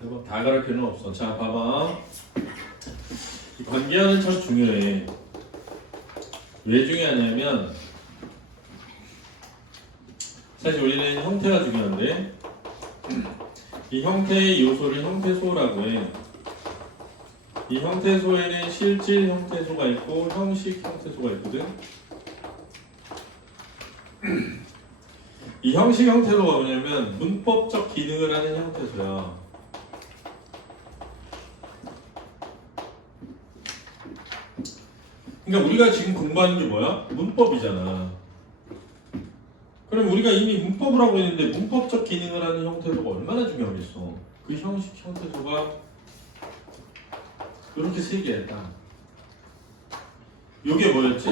다 가를 필요는 없어. 자, 봐봐. 이 관계어는 참 중요해. 왜 중요하냐면 사실 우리는 형태가 중요한데 이 형태의 요소를 형태소라고 해. 이 형태소에는 실질 형태소가 있고 형식 형태소가 있거든. 이 형식 형태소가 뭐냐면 문법적 기능을 하는 형태소야. 그러니까 우리가 지금 공부하는 게 뭐야? 문법이잖아. 그럼 우리가 이미 문법을 하고 있는데 문법적 기능을 하는 형태소가 얼마나 중요하겠어. 그 형식 형태소가 이렇게 세 개야. 딱. 요게 뭐였지?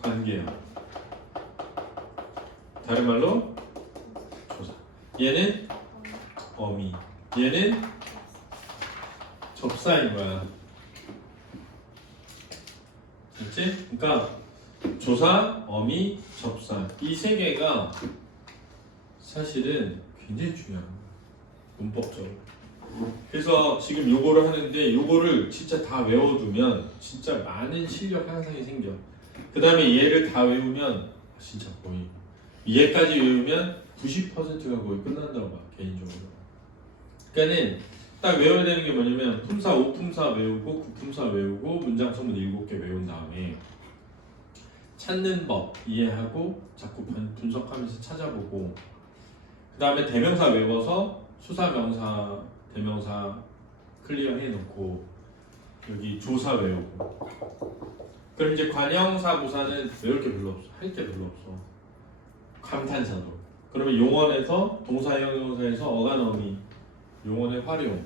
관계야. 다른 말로 조사. 얘는 어미. 얘는 접사인 거야. 그렇지? 그러니까 조사, 어미, 접사 이 세 개가 사실은 굉장히 중요한 거야. 문법적으로. 그래서 지금 요거를 하는데 요거를 진짜 다 외워두면 진짜 많은 실력 향상이 생겨. 그 다음에 얘를 다 외우면 진짜 거의 얘까지 외우면 90%가 거의 끝난다고 봐. 개인적으로. 그러니까는 딱 외워야 되는 게 뭐냐면 품사, 오품사 외우고 구품사 외우고 문장 소문 7개 외운 다음에 찾는 법 이해하고 자꾸 분석하면서 찾아보고 그 다음에 대명사 외워서 수사, 명사, 대명사 클리어 해놓고 여기 조사 외우고 그럼 이제 관형사, 부사는 외울 게 별로 없어. 할 게 별로 없어. 감탄사도. 그러면 용언에서 동사형 동사에서 어간어미 용언의 활용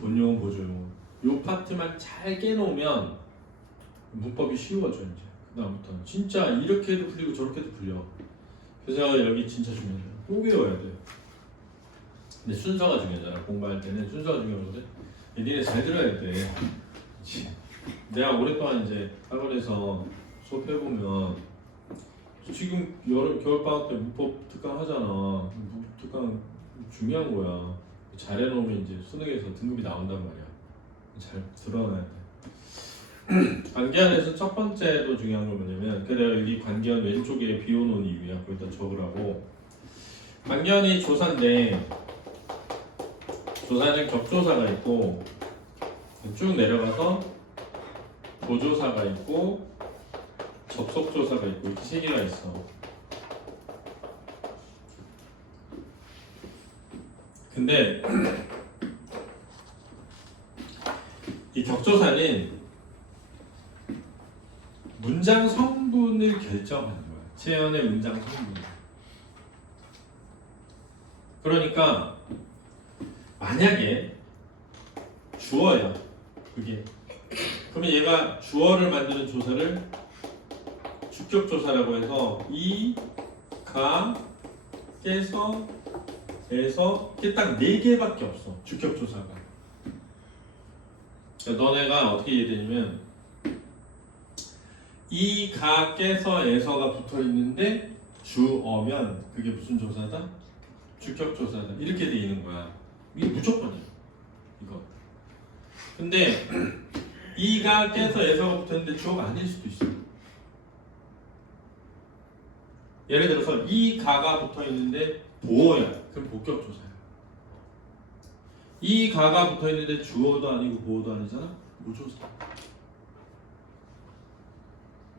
본용어, 보조용어 요 파트만 잘 깨놓으면 문법이 쉬워져 이제. 그 다음부터는 진짜 이렇게도 풀리고 저렇게도 풀려. 그래서 여기 진짜 중요해요. 꼭 외워야 돼. 근데 순서가 중요하잖아. 공부할 때는 순서가 중요하거든. 니네 잘 들어야 돼. 내가 오랫동안 이제 학원에서 수업해보면 지금 여름 겨울방학 때 문법 특강 하잖아. 문법 특강 중요한 거야. 잘해놓으면 이제 수능에서 등급이 나온단 말이야. 잘 들어놔야 돼. 관계안에서 첫 번째도 중요한 건 뭐냐면 그래서 여기 관계안 왼쪽에 비워놓은 이유야. 거기다 적으라고. 관계안이 조사인데 조사는 격조사가 있고 쭉 내려가서 보조사가 있고 접속조사가 있고 이렇게 세 개가 있어. 근데 이 격조사는 문장 성분을 결정하는 거야. 채연의 문장 성분. 그러니까 만약에 주어야 그게 그러면 얘가 주어를 만드는 조사를 주격조사라고 해서 이, 가, 깨서, 에서 이게 딱 4개밖에 없어. 주격조사가. 그러니까 너네가 어떻게 이해되냐면 이, 가, 깨서, 에서가 붙어있는데 주어면 그게 무슨 조사다? 주격조사다. 이렇게 돼 있는 거야. 이게 무조건이야. 이거. 근데 이가 깨서 에서가 붙었는데 주어가 아닐 수도 있어. 예를 들어서 이 가가 붙어 있는데 보어야. 그럼 복격조사야. 이 가가 붙어 있는데 주어도 아니고 보어도 아니잖아. 무조사.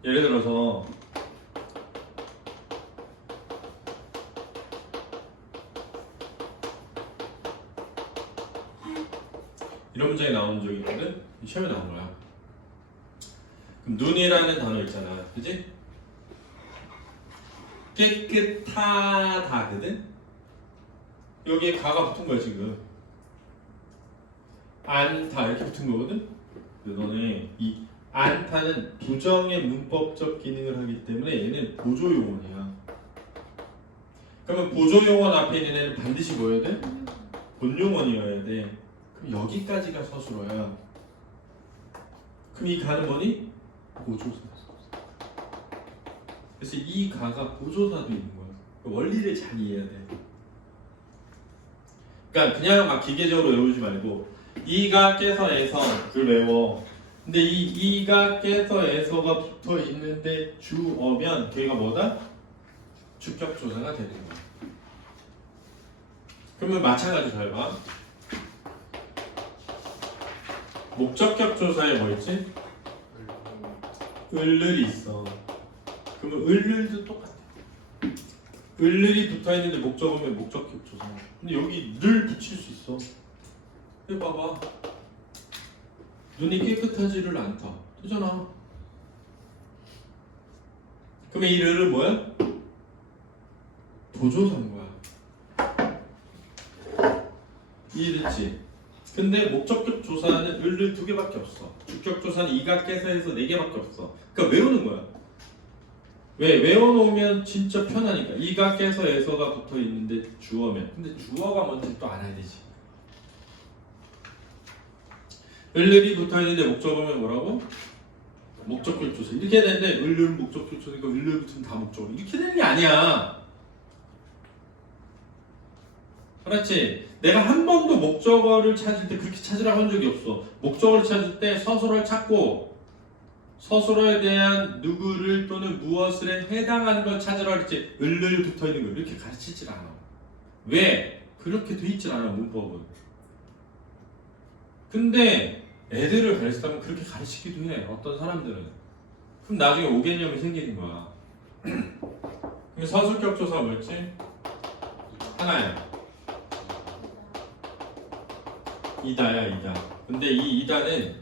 예를 들어서 이런 문장이 나온 적이 있거든. 시험에 나온 거야. 그럼 눈이라는 단어 있잖아. 그지? 깨끗하다거든? 여기에 가가 붙은 거야 지금. 안타 이렇게 붙은 거거든? 근데 너네 이 안타는 부정의 문법적 기능을 하기 때문에 얘는 보조용어야. 그러면 보조용어 앞에 있는 애는 반드시 뭐여야 돼? 본용어이어야 돼. 그럼 여기까지가 서술어야. 그럼 이 가는 뭐니? 보조사. 그래서 이 가가 보조사도 있는 거야. 원리를 잘 이해해야 돼. 그러니까 그냥 막 기계적으로 외우지 말고 이가 깨서 에서를 외워. 근데 이 이가 깨서 에서가 붙어 있는데 주어면 걔가 뭐다? 주격조사가 되는 거야. 그러면 마찬가지로 잘 봐. 목적격 조사에 뭐 있지? 을을이 있어. 그러면 을을도 똑같아. 을을이 붙어 있는데 목적어면 목적격 조사. 근데 여기 늘 붙일 수 있어. 여기 봐봐. 눈이 깨끗하지를 않다. 되잖아. 그러면 이 을은 뭐야? 도조사인 거야. 이해됐지? 근데 목적격 조사는 을을 2개밖에 없어. 주격 조사는 이가 깨서 해서 4개밖에 없어. 그러니까 외우는 거야. 왜? 외워놓으면 진짜 편하니까. 이가 깨서 에서가 붙어 있는데 주어면. 근데 주어가 뭔지 또 알아야 되지. 을을이 붙어 있는데 목적어면 뭐라고? 목적격 조사. 이렇게 되는데 을을 목적격 조사니까 을을 붙으면 다 목적어. 이렇게 되는 게 아니야. 알았지? 내가 한 번도 목적어를 찾을 때 그렇게 찾으라고 한 적이 없어. 목적어를 찾을 때 서술어를 찾고 서술어에 대한 누구를 또는 무엇을 해당하는 걸 찾으라고 했지. 을을 붙어 있는 걸 이렇게 가르치질 않아. 왜? 그렇게 돼 있질 않아 문법은. 근데 애들을 가르치다면 그렇게 가르치기도 해. 어떤 사람들은. 그럼 나중에 오개념이 생기는 거야. 그럼 서술격 조사가 뭐였지? 하나야. 이다야 이다. 근데 이 이다는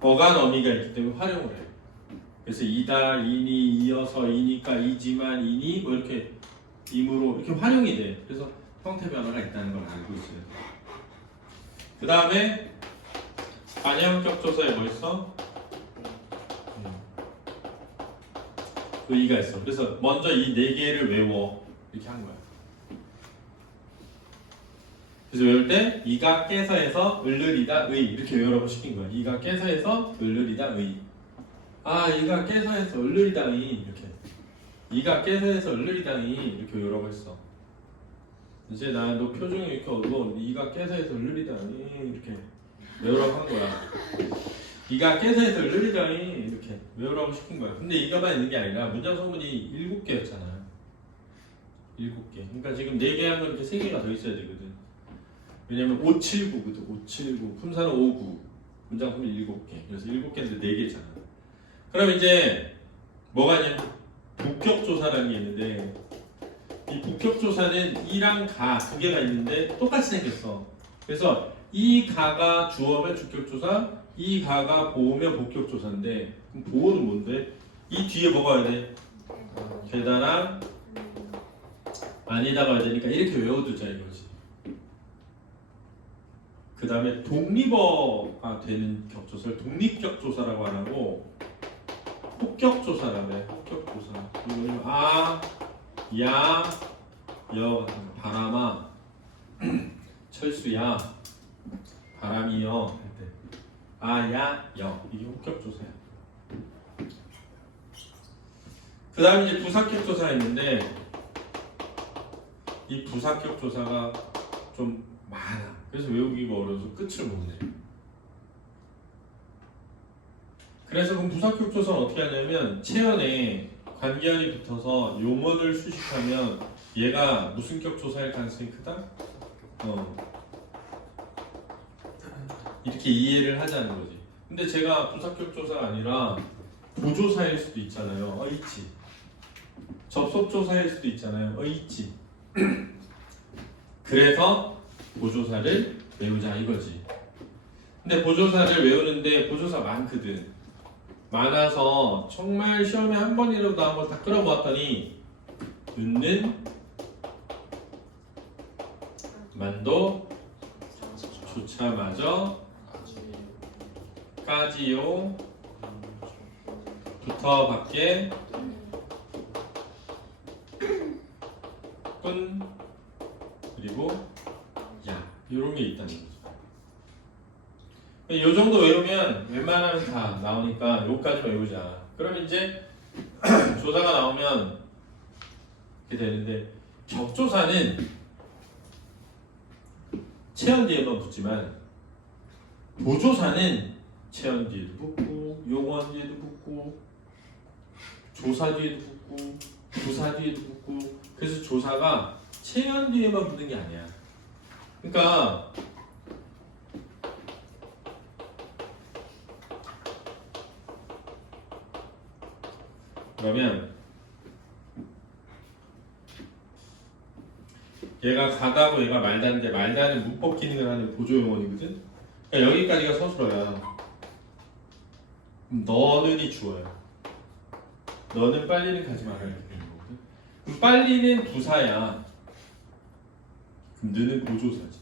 어간 어미가 있기 때문에 활용을 해. 그래서 이다, 이니, 이어서, 이니까, 이지만, 이니 뭐 이렇게 임으로 이렇게 활용이 돼. 그래서 형태 변화가 있다는 걸 알고 있어요. 그 다음에 반영격 조사에 뭐 있어? 의의가 있어. 그래서 먼저 이 4개를 외워. 이렇게 한 거야. 그래서 외울 때 이가 깨서 해서 을을이다 의 이렇게 외우라고 시킨 거야. 이가 깨서 해서 을을이다 의. 아 이가 깨서 해서 을을이다 의 이렇게. 이가 깨서 해서 을을이다 의 이렇게 외우라고 했어. 이제 너 표정이 이렇게 어두워. 이가 깨서 해서 을을이다 의 이렇게 외우라고 한 거야. 이가 깨서 해서 을을이다 의 이렇게 외우라고 시킨 거야. 근데 이가만 있는 게 아니라 문장 소문이 7개였잖아. 7개. 그러니까 지금 4개 한 거 이렇게 3개가 더 있어야 되거든. 왜냐면 579거든. 579. 품사는 59. 문장 소문 7개. 그래서 7개인데 4개잖아. 그럼 이제 뭐가 있냐면 부격조사라는 게 있는데 이 부격조사는 이랑 가 2개가 있는데 똑같이 생겼어. 그래서 이 가가 주어면 주격조사, 이 가가 보호면 복격조사인데 그럼 보호는 뭔데? 이 뒤에 뭐가 와야 돼? 게다나 아니다가 와야 되니까 이렇게 외워두자 이거지. 그 다음에 독립어가 되는 격조사를 독립격조사라고 안 하고 폭격조사라고 해. 폭격조사. 그리고 아, 야, 여 바람아, 철수야, 바람이여 할 때 아, 야, 여 이게 폭격조사야. 그 다음 이제 부사격조사가 있는데 이 부사격조사가 좀 많아. 그래서 외우기가 어려워서 끝을 못 내. 그래서 그럼 부사격 조사는 어떻게 하냐면 체연에 관계어이 붙어서 요문을 수식하면 얘가 무슨 격 조사일 가능성이 크다? 이렇게 이해를 하자는 거지. 근데 제가 부사격 조사가 아니라 보조사일 수도 있잖아요. 있지. 접속 조사일 수도 있잖아요. 있지. 그래서 보조사를 외우자 이거지. 근데 보조사를 외우는데 보조사 많거든. 많아서 정말 시험에 한 번이라도 한번 다 끌어보았더니 듣는, 만도, 조차마저, 까지요, 부터 밖에, 꾼, 그리고 야 이런 게 있다는 거죠. 이 정도 외우면 웬만하면 다 나오니까 요까지만 외우자. 그럼 이제 조사가 나오면 이렇게 되는데 격조사는 체언 뒤에만 붙지만 보조사는 체언 뒤에도 붙고 용언 뒤에도 붙고 조사 뒤에도 붙고 부사 뒤에도 붙고 그래서 조사가 체언 뒤에만 붙는 게 아니야. 그러니까 그러면 얘가 가다고 얘가 말다인데 말다는 문법 기능을 하는 보조 용언이거든. 그러니까 여기까지가 서술어야. 너는이 주어야. 너는 빨리는 가지 말아야 되는 거거든. 그럼 빨리는 부사야. 그럼 너는 보조사지.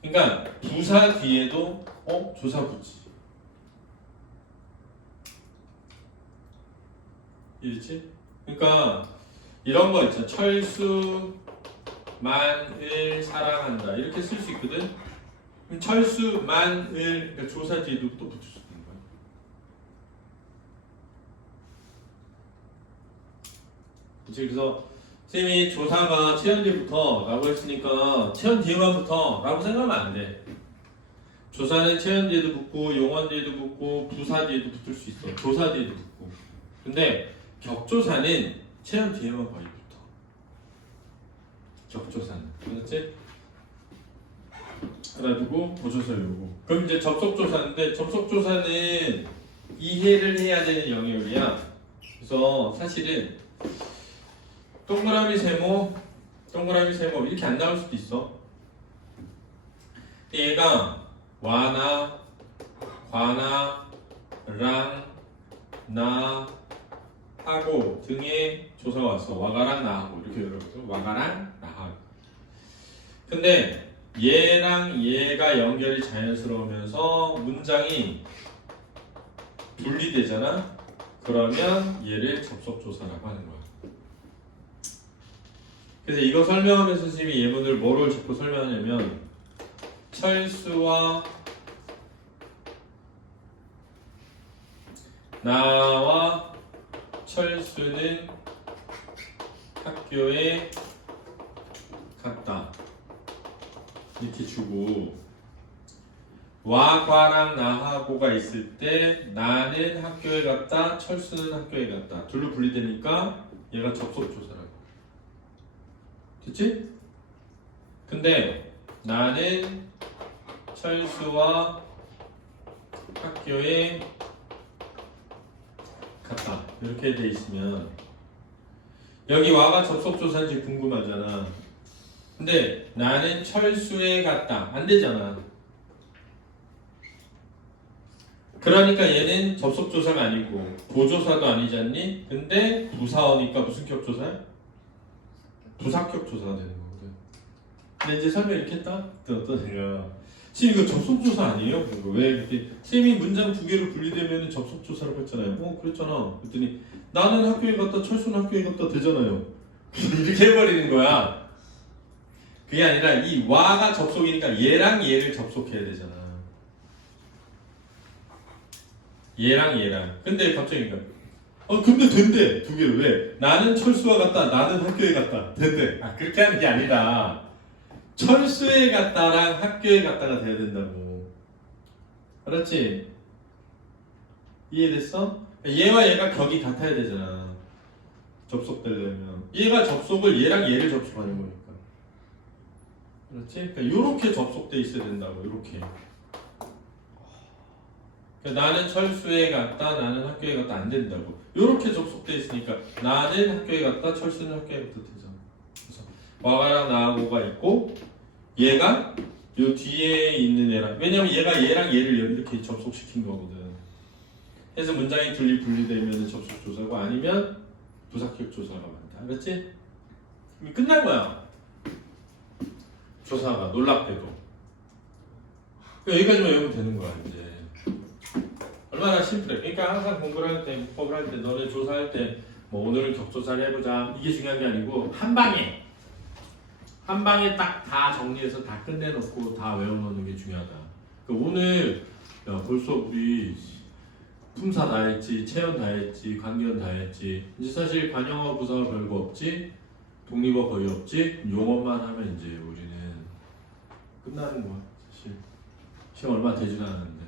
그러니까 부사 뒤에도 조사 붙지. 이해됐지? 그러니까 이런 거 있잖아. 철수 만을 사랑한다 이렇게 쓸 수 있거든. 그럼 철수 만을 그러니까 조사 뒤에도 또 붙일 수 있는 거야. 그치? 그래서 쌤이 조사가 체언 뒤부터 라고 했으니까 체언 뒤에만부터 라고 생각하면 안 돼. 조사는 체언 뒤에도 붙고 용언 뒤에도 붙고 부사 뒤에도 붙을 수 있어. 조사 뒤에도 붙고. 근데 격조사는 체언 뒤에만 거의 붙어. 격조사는. 알았지? 그래가지고 보조사 요거. 그럼 이제 접속조사인데 접속조사는 이해를 해야 되는 영역이야. 그래서 사실은 동그라미 세모 이렇게 안 나올 수도 있어. 얘가 와나 과나 랑 나 하고 등에 조사가 왔어. 와가랑 나하고 이렇게 열어보죠. 와가랑 나하고. 근데 얘랑 얘가 연결이 자연스러우면서 문장이 분리되잖아. 그러면 얘를 접속조사라고 하는 거야. 그래서 이거 설명하면서 선생님이 예문을 뭐로 자꾸 설명하냐면 철수와 나와 철수는 학교에 갔다 이렇게 주고 와, 과랑 나하고가 있을 때 나는 학교에 갔다 철수는 학교에 갔다 둘로 분리되니까 얘가 접속조사라고. 됐지? 근데 나는 철수와 학교에 갔다 이렇게 돼 있으면 여기 와가 접속조사인지 궁금하잖아. 근데 나는 철수에 갔다 안 되잖아. 그러니까 얘는 접속조사가 아니고 보조사도 아니지 않니? 근데 부사어니까 무슨 격조사야? 부사격 조사가 되는 거거든. 근데 이제 설명 이렇게 했다? 그때 어떤 애가 쌤 이거 접속조사 아니에요? 왜 이렇게 쌤이 문장 두 개로 분리되면 접속조사라고 했잖아요. 그랬잖아. 그랬더니 나는 학교에 갔다 철수는 학교에 갔다 되잖아요. 이렇게 해버리는 거야. 그게 아니라 이 와가 접속이니까 얘랑 얘를 접속해야 되잖아. 얘랑 얘랑. 근데 갑자기 근데 된대. 두 개를 왜? 나는 철수와 갔다 나는 학교에 갔다 된대. 그렇게 하는 게 아니라 철수에 갔다랑 학교에 갔다가 돼야 된다고. 알았지? 이해됐어? 얘와 얘가 격이 같아야 되잖아. 접속되려면 얘가 접속을 얘랑 얘를 접속하는 거니까. 그렇지? 그러니까 요렇게 접속돼 있어야 된다고. 요렇게. 그러니까 나는 철수에 갔다 나는 학교에 갔다 안 된다고. 요렇게 접속돼 있으니까 나는 학교에 갔다 철수는 학교에 갔다 되잖아. 그래서 와가랑 나하고가 있고 얘가 요 뒤에 있는 애랑, 왜냐면 얘가 얘랑 얘를 이렇게 접속시킨 거거든. 그래서 문장이 분리되면 접속조사고 아니면 부사격 조사가 많다. 알았지? 끝난 거야. 조사가 놀랍게도. 여기까지만 외우면 되는 거야 이제. 얼마나 심플해. 그러니까 항상 공부를 할 때, 문법을 할 때, 너네 조사할 때 뭐 오늘은 격조사를 해보자 이게 중요한 게 아니고 한 방에 딱 다 정리해서 다 끝내놓고 다 외워놓는 게 중요하다. 그러니까 오늘 야 벌써 우리 품사 다 했지, 체언 다 했지, 관계언 다 했지. 이제 사실 관형어 부사가 별거 없지, 독립어 거의 없지. 용어만 하면 이제 우리는 끝나는 거야 사실. 시험 얼마 되지도 않았는데.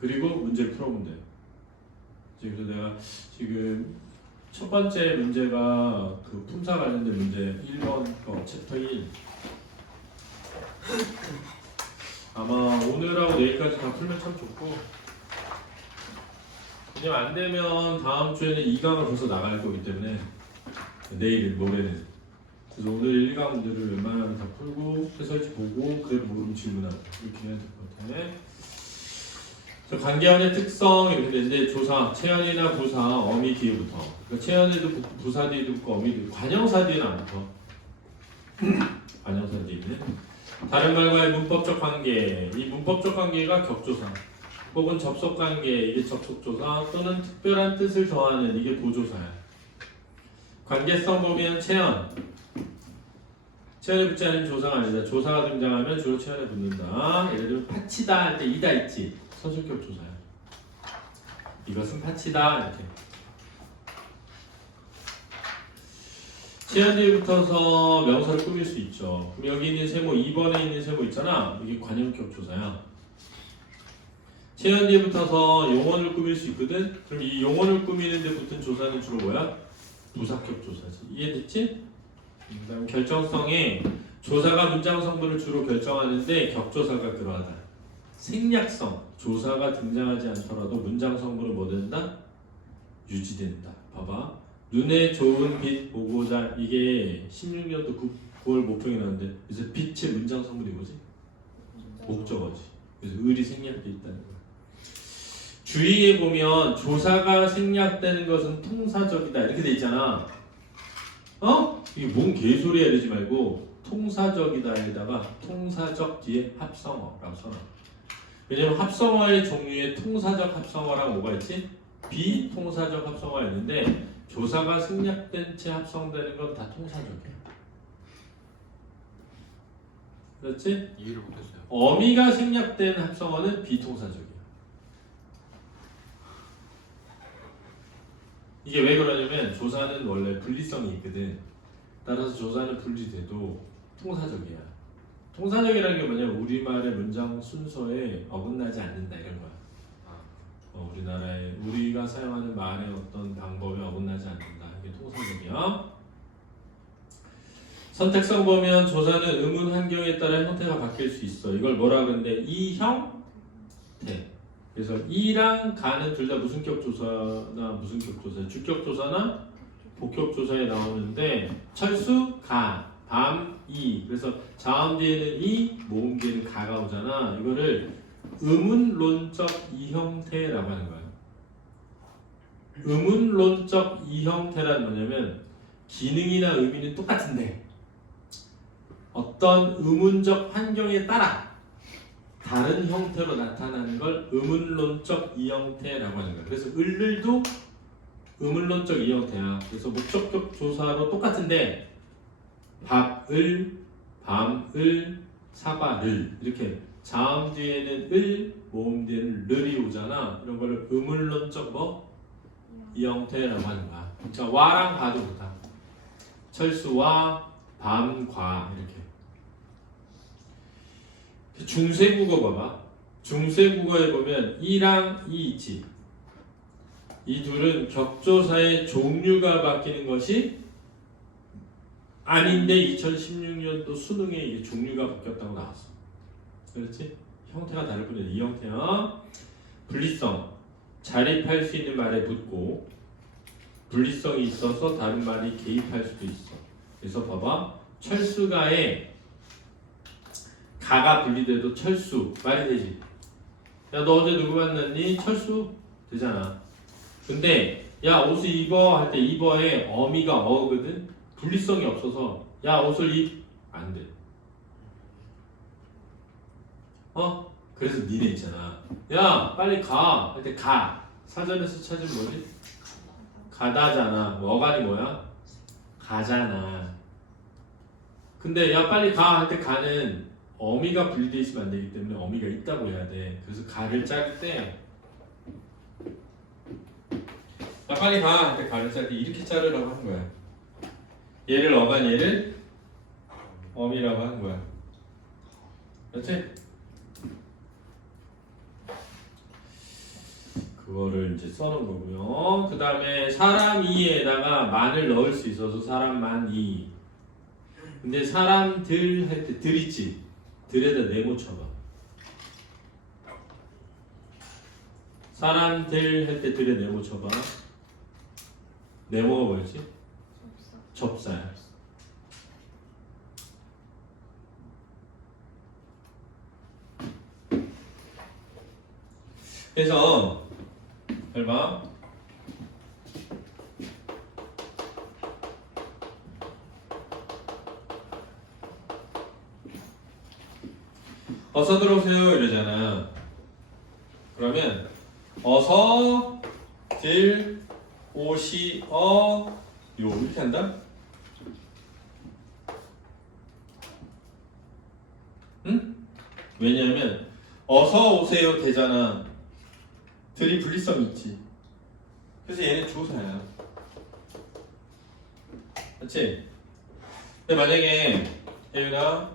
그리고 문제를 풀어보면 돼. 그래서 내가 지금 첫 번째 문제가 그 품사 관련된 문제 1번 거 챕터 1. 아마 오늘하고 내일까지 다 풀면 참 좋고, 왜냐면 안 되면 다음 주에는 2강을 벌써 나갈 거기 때문에 내일 모레는. 그래서 오늘 1강 문제를 웬만하면 다 풀고 해설지 보고 그래도 모르면 질문하고 이렇게 해야 될 것 같아요. 관계원의 특성 이렇게 되는데 조사, 체연이나 부사, 어미 뒤에부터. 그러니까 체연에도 부사 뒤에도 있고 어미 뒤에, 관형사 뒤에는 안 붙어. 관형사 뒤에는. 다른 말과의 문법적 관계. 이 문법적 관계가 격조사 혹은 접속 관계, 이게 접속조사 또는 특별한 뜻을 더하는 이게 보조사야. 관계성 보면 체연. 체연에 붙지 않은 조사가 아니다. 조사가 등장하면 주로 체연에 붙는다. 예를 들면 파치다 할 때 이다 있지. 서술격 조사야. 이것은 파치다 이렇게. 체연 뒤에 붙어서 명사를 꾸밀 수 있죠. 그럼 여기 있는 세모 2번에 있는 세모 있잖아. 이게 관형격 조사야. 체연 뒤에 붙어서 용언을 꾸밀 수 있거든. 그럼 이 용언을 꾸미는 데 붙은 조사는 주로 뭐야? 부사격 조사지. 이해됐지? 그다음 결정성에 조사가 문장 성분을 주로 결정하는데 격조사가 그러하다. 생략성, 조사가 등장하지 않더라도 문장 성분은 뭐 된다? 유지된다. 봐봐. 눈에 좋은 빛 보고자. 이게 16년도 9월 모평이 나왔는데, 그래서 빛의 문장 성분이 뭐지? 목적어지. 그래서 을이 생략돼 있다는 거야. 주의해 보면 조사가 생략되는 것은 통사적이다 이렇게 돼 있잖아. 이게 뭔 개소리야 이러지 말고 통사적이다에다가 통사적 뒤에 합성어라고 써놔. 왜냐면 합성어의 종류에 통사적 합성어랑 뭐가 있지? 비통사적 합성어가 있는데 조사가 생략된 채 합성되는 건 다 통사적이야. 그렇지? 이해를 못했어요. 어미가 생략된 합성어는 비통사적이야. 이게 왜 그러냐면 조사는 원래 분리성이 있거든. 따라서 조사는 분리돼도 통사적이야. 통사적이라는 게 뭐냐면 우리말의 문장 순서에 어긋나지 않는다 이런 거야. 우리나라의 우리가 사용하는 말의 어떤 방법에 어긋나지 않는다. 이게 통사적이야. 선택성 보면 조사는 의문 환경에 따라 형태가 바뀔 수 있어. 이걸 뭐라 그러는데 이 형태. 그래서 이랑 가는 둘 다 무슨격 조사나 무슨격 조사, 주격 조사나 복격 조사에 나오는데 철수 가, 밤 이. 그래서 자음 뒤에는 이, 모음 뒤에는 가가 오잖아. 이거를 의문론적 이형태라고 하는 거야. 의문론적 이형태란 뭐냐면 기능이나 의미는 똑같은데 어떤 의문적 환경에 따라 다른 형태로 나타나는 걸 의문론적 이형태라고 하는 거야. 그래서 을을도 의문론적 이형태야. 그래서 목적격 조사로 똑같은데 밥을, 밤을, 사과를 이렇게 자음 뒤에는 을, 모음 뒤에는 르이 오잖아. 이런 거를 의문론적 뭐? 이형태라고 하는 거야. 그러니까 와랑 과도 좋다. 철수와 밤과 이렇게. 중세국어 봐봐. 중세국어에 보면 이랑 이 있지. 이 둘은 격조사의 종류가 바뀌는 것이 아닌데 2016년도 수능에 이게 종류가 바뀌었다고 나왔어. 그렇지? 형태가 다를 뿐이야. 이 형태야. 분리성. 자립할 수 있는 말에 붙고 분리성이 있어서 다른 말이 개입할 수도 있어. 그래서 봐봐. 철수가에 가가 분리돼도 철수 말이 되지. 야 너 어제 누구 만났니? 철수 되잖아. 근데 야 옷을 입어 할 때 입어에 어미가 어거든. 분리성이 없어서 야 옷을 입 안 돼. 그래서 니네 있잖아. 야 빨리 가 할 때 가. 사전에서 찾으면 뭐지? 가다잖아. 어간이 뭐야? 가잖아. 근데 야 빨리 가 할 때 가는 어미가 분리되어 있으면 안 되기 때문에 어미가 있다고 해야 돼. 그래서 가를 짤 때 야 빨리 가 할 때 가를 짤 때 이렇게 자르라고 하는 거야. 얘를 어간 얘를 엄이라고 하는 거야. 그렇지? 그거를 이제 써놓은 거고요. 그 다음에 사람 이에다가 만을 넣을 수 있어서 사람만 이. 근데 사람들 할 때 들 있지? 들에다 네모 쳐봐. 사람들 할 때 들에 네모 쳐봐. 네모가 뭐였지? 접사야. 그래서 잘 봐. 어서 들어오세요 이러잖아. 그러면 어서 들오시어 요 이렇게 한다? 응? 왜냐하면 어서 오세요 되잖아. 들이 분리성 있지. 그래서 얘는 조사야. 그렇지? 근데 만약에 혜윤아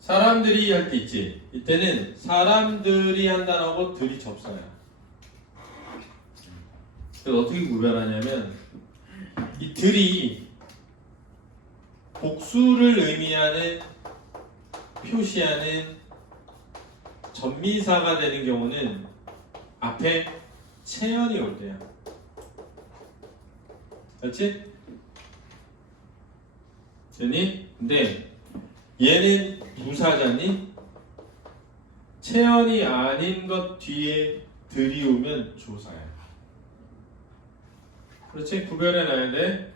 사람들이 할 때 있지. 이때는 사람들이 한다라고 들이 접사야. 그래서 어떻게 구별하냐면 이 들이 복수를 의미하는 표시하는 전미사가 되는 경우는 앞에 체연이 올 때야. 그렇지? 됐니? 근데 얘는 부사잖니? 체연이 아닌 것 뒤에 들이 오면 조사야. 그렇지? 구별해놔야 돼.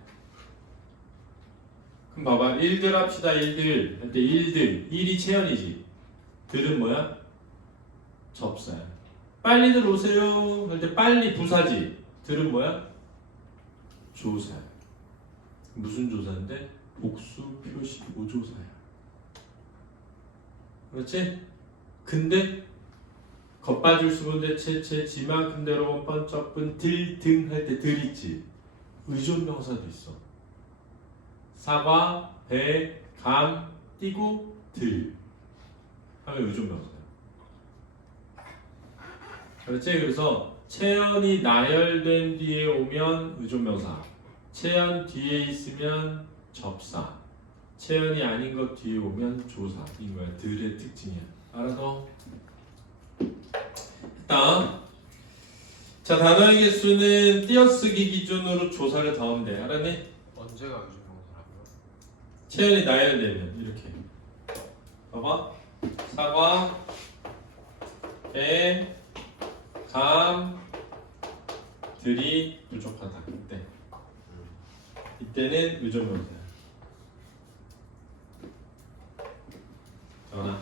그럼 봐봐. 일들 합시다. 일들 할 때 일들. 일이 체연이지. 들은 뭐야? 접사야. 빨리들 오세요 할 때 빨리 부사지. 들은 뭐야? 조사야. 무슨 조사인데? 복수 표시 보조사야. 그렇지? 근데 겉바줄 수분대 채채 지만큼 대로 번쩍분 들 등 할 때 들 있지. 의존명사도 있어. 사과, 배, 감, 띄고 들 하면 의존명사야. 그렇지? 그래서 체연이 나열된 뒤에 오면 의존명사. 체연 뒤에 있으면 접사. 체연이 아닌 것 뒤에 오면 조사. 인 거야. 들의 특징이야. 알아서? 다음. 자, 단어의 개수는 띄어쓰기 기준으로 조사를 더하면 돼. 알았니? 언제가 의존명사라고요? 체연이 나열되면 이렇게. 봐봐. 사과, 배, 감, 들이 부족하다. 이때는 의존명사야. 전화.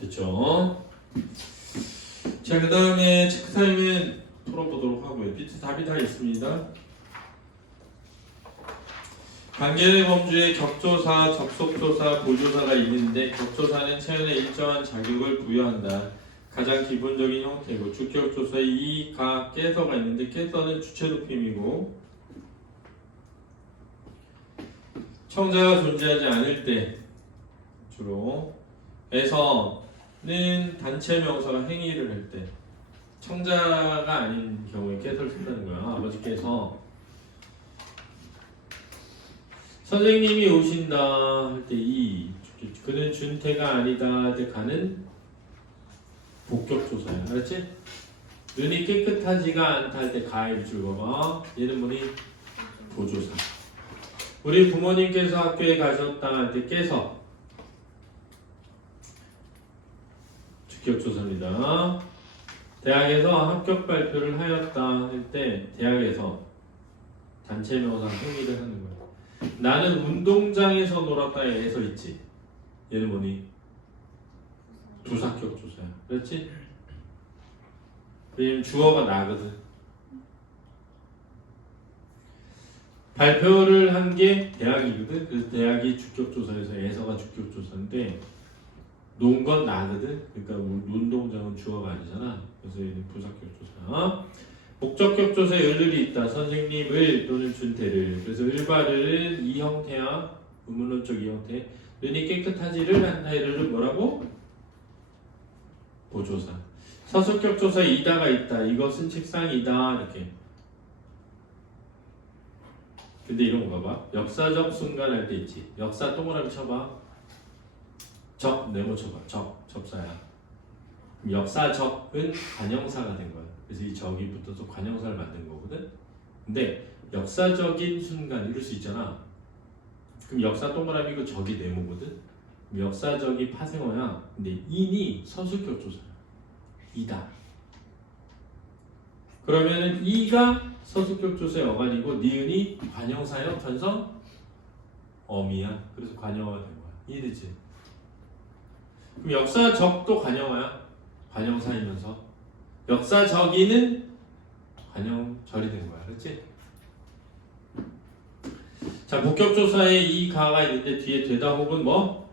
됐죠? 자, 그 다음에 체크타임은 풀어보도록 하고요. 비트 답이 다 있습니다. 관계의 범주에 격조사, 접속조사, 보조사가 있는데 격조사는 체연에 일정한 자격을 부여한다. 가장 기본적인 형태고 주격조사에 이, 가, 깨서가 있는데 깨서는 주체 높임이고 청자가 존재하지 않을 때 주로 에서는 단체 명사가 행위를 할 때 청자가 아닌 경우에 깨서를 쓴다는 거야. 아버지께서 선생님이 오신다 할 때 이 그는 준태가 아니다 할 때 가는 복격조사야. 알았지? 눈이 깨끗하지가 않다 할 때 가일 줄 봐봐. 얘는 뭐니? 보조사. 우리 부모님께서 학교에 가셨다 할 때 깨서 주격조사입니다. 대학에서 합격 발표를 하였다 할 때 대학에서 단체 명사 행위를 하는 거야. 나는 운동장에서 놀았다에서 있지. 얘는 뭐니? 부사격 조사야. 그렇지? 왜냐면 주어가 나거든. 발표를 한 게 대학이거든. 그래서 대학이 주격조사에서 애서가 주격조사인데 논 건 나거든. 그러니까 논동장은 주어가 아니잖아. 그래서 얘는 부사격조사. 목적격조사에 을을이 있다. 선생님을 또는 준태를. 그래서 을바를은 이 형태야. 의문론적 이 형태. 눈이 깨끗하지를 한다. 을은 뭐라고? 보조사. 서술격조사 이다가 있다. 이것은 책상이다. 이렇게. 근데 이런 거 봐봐. 역사적 순간 할 때 있지. 역사 동그라미 쳐봐. 적 네모 쳐봐. 접사야. 그럼 역사적은 관형사가 된 거야. 그래서 이 적이 붙어서 관형사를 만든 거거든. 근데 역사적인 순간 이럴 수 있잖아. 그럼 역사 동그라미고 적이 네모거든. 그럼 역사적이 파생어야. 근데 인이 서술격조사야. 이다. 그러면은 이가 서술격조사의 어간이고 니은이 관형사의 편성 어미야. 그래서 관형어가 된 거야. 이해되지? 그럼 역사적도 관형어야. 관형사이면서 역사적이는 관형절이 된 거야. 그렇지? 자, 목격조사에 이 가가 있는데 뒤에 되다 혹은 뭐?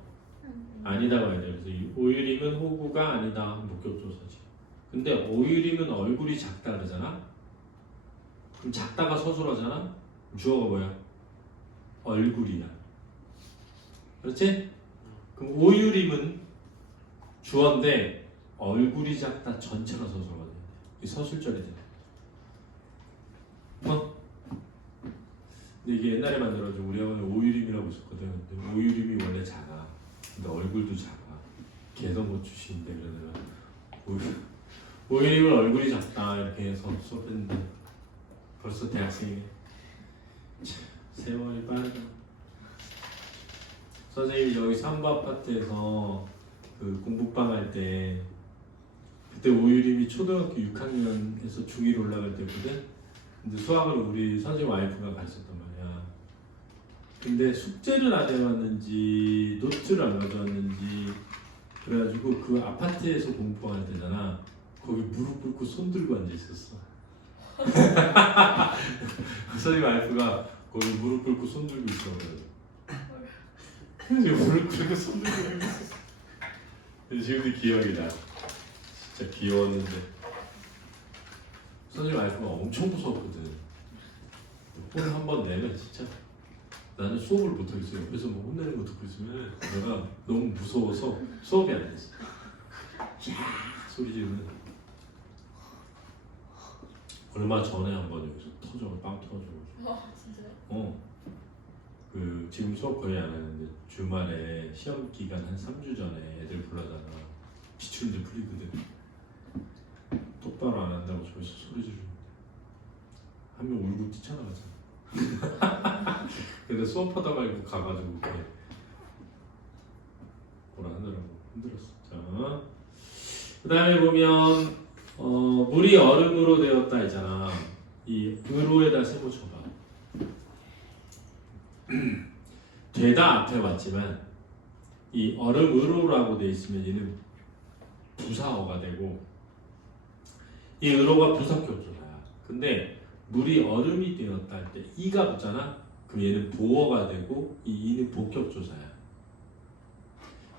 아니다가 와야 돼. 그래서 오유림은 호구가 아니다. 목격조사지. 근데 오유림은 얼굴이 작다 그러잖아. 그럼 작다가 서술하잖아. 주어가 뭐야? 얼굴이야. 그렇지? 그럼 오유림은 주어인데 얼굴이 작다 전체가 서술하거든. 이 서술절이 돼. 근데 이게 옛날에 만들어가지고 우리 학원에 오유림이라고 있었거든. 근데 오유림이 원래 작아. 근데 얼굴도 작아. 개성고 출신인데 그러더라. 오유림은 얼굴이 작다 이렇게 해서 수업했는데 벌써 대학생이네. 세월이 빠르다. 선생님이 여기 삼부 아파트에서 그 공부방 할 때 그때 오유림이 초등학교 6학년에서 중1 올라갈 때거든. 근데 수학을 우리 선생님 와이프가 가르쳤단 말이야. 근데 숙제를 안 해왔는지 노트를 안 가져왔는지 그래가지고 그 아파트에서 공부할 때잖아. 거기 무릎 꿇고 손 들고 앉아 있었어. 선생님 와이프가 거기 무릎 꿇고 손 들고 있어. 그래서 무릎 꿇고 손 들고 있었어. 지금도 기억이 나. 진짜 귀여웠는데 선생님 와이프가 엄청 무서웠거든. 혼 한 번 내면 진짜 나는 수업을 못하겠어요. 옆에서 뭐 혼내는 거 듣고 있으면 내가 너무 무서워서 수업이 안 됐어. 야 소리 지르면 얼마 전에 한 번 여기서 빵 터져가지고. 진짜요? 그 지금 수업 거의 안 하는데 주말에 시험 기간 한 3주 전에 애들 불러다가 기출문제 풀리거든. 똑바로 안 한다고 저기서 소리 지르는데 한 명 울고 뛰쳐나가잖아. 근데 수업하다 말고 가가지고 그래 뭐라 하더라고. 힘들었어. 자, 그 다음에 보면 물이 얼음으로 되었다 했잖아. 이 으로에다 세모 쳐봐. 되다 앞에 왔지만 이 얼음으로라고 돼 있으면 얘는 부사어가 되고 이 으로가 부사격조사야. 근데 물이 얼음이 되었다 할 때 이가 붙잖아. 그럼 얘는 보어가 되고 이 이는 복격조사야.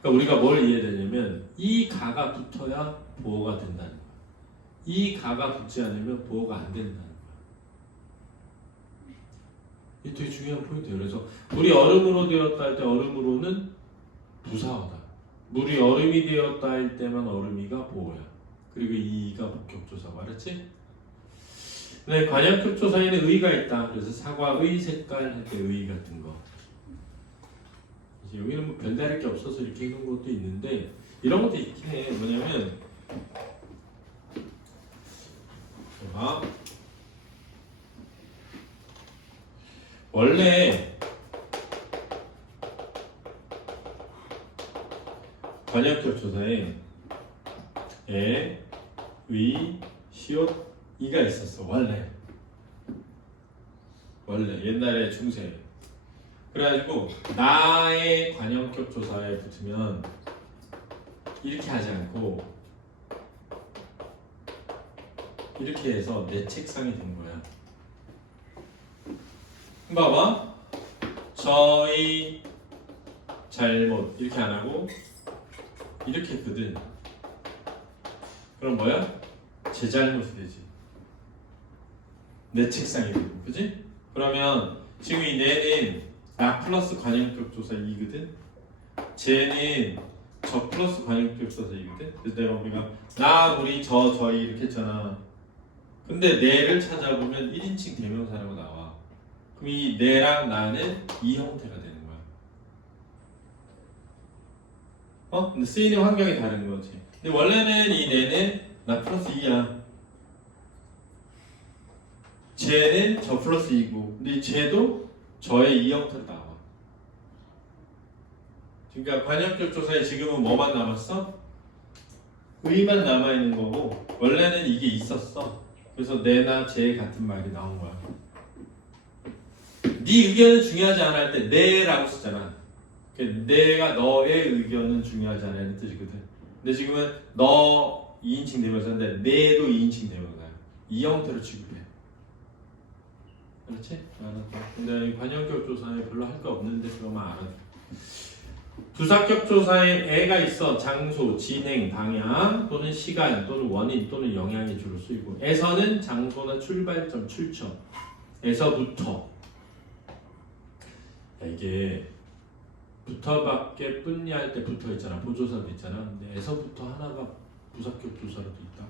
그러니까 우리가 뭘 이해되냐면 이 가가 붙어야 보어가 된다는 거야. 이 가가 붙지 않으면 보어가 안 된다는 거야. 이게 되게 중요한 포인트예요. 그래서 물이 얼음으로 되었다 할 때 얼음으로는 부사어다. 물이 얼음이 되었다 할 때만 얼음이가 보어야. 그리고 이가 복격조사고. 알았지? 네, 관형격조사에는 의가 있다. 그래서 사과의 색깔 할 때 의 같은 거. 이제 여기는 뭐 별다를 게 없어서 이렇게 해놓은 것도 있는데 이런 것도 있긴 해. 뭐냐면 봐. 원래 관형격조사에 에, 의, 시옷, 이가 있었어. 원래 옛날에 중세. 그래가지고 나의 관형격 조사에 붙으면 이렇게 하지 않고 이렇게 해서 내 책상이 된 거야. 봐봐. 저희 잘못 이렇게 안 하고 이렇게 했거든. 그럼 뭐야? 제 잘못이 되지. 내 책상이 되고, 그지? 그러면 지금 이 내는 나 플러스 관용격 조사 2거든. 쟤는 저 플러스 관용격 조사 2거든. 그래서 내가 우리가 나, 우리, 저, 저희 이렇게 했잖아. 근데 내를 찾아보면 1인칭 대명사라고 나와. 그럼 이 내랑 나는 이 형태가 되는 거야. 근데 쓰이는 환경이 다른 거지. 근데 원래는 이 내는 나 플러스 2야. 쟤는 저 플러스 2고, 근데 쟤도 저의 이 형태로 나와. 그러니까 관용격 조사에 지금은 뭐만 남았어? 의만 남아있는 거고, 원래는 이게 있었어. 그래서 내나 쟤 같은 말이 나온 거야. 네 의견은 중요하지 않아 할 때 내라고 쓰잖아. 내가 너의 의견은 중요하지 않아 이런 뜻이거든. 근데 지금은 너 2인칭 대명사인데 내도 2인칭 대명사야. 이 형태로 취급해. 그렇지? 알았다. 근데 관용격 조사에 별로 할 거 없는데 그거만 알아줘. 부사격 조사에 애가 있어. 장소, 진행, 방향 또는 시간 또는 원인 또는 영향이 주로 쓰이고, 에서는 장소나 출발점, 출처, 에서부터. 이게 부터밖에 뿐이 할 때 붙어 있잖아. 보조사도 있잖아. 근데 에서부터 하나가 부사격 조사로도 있다.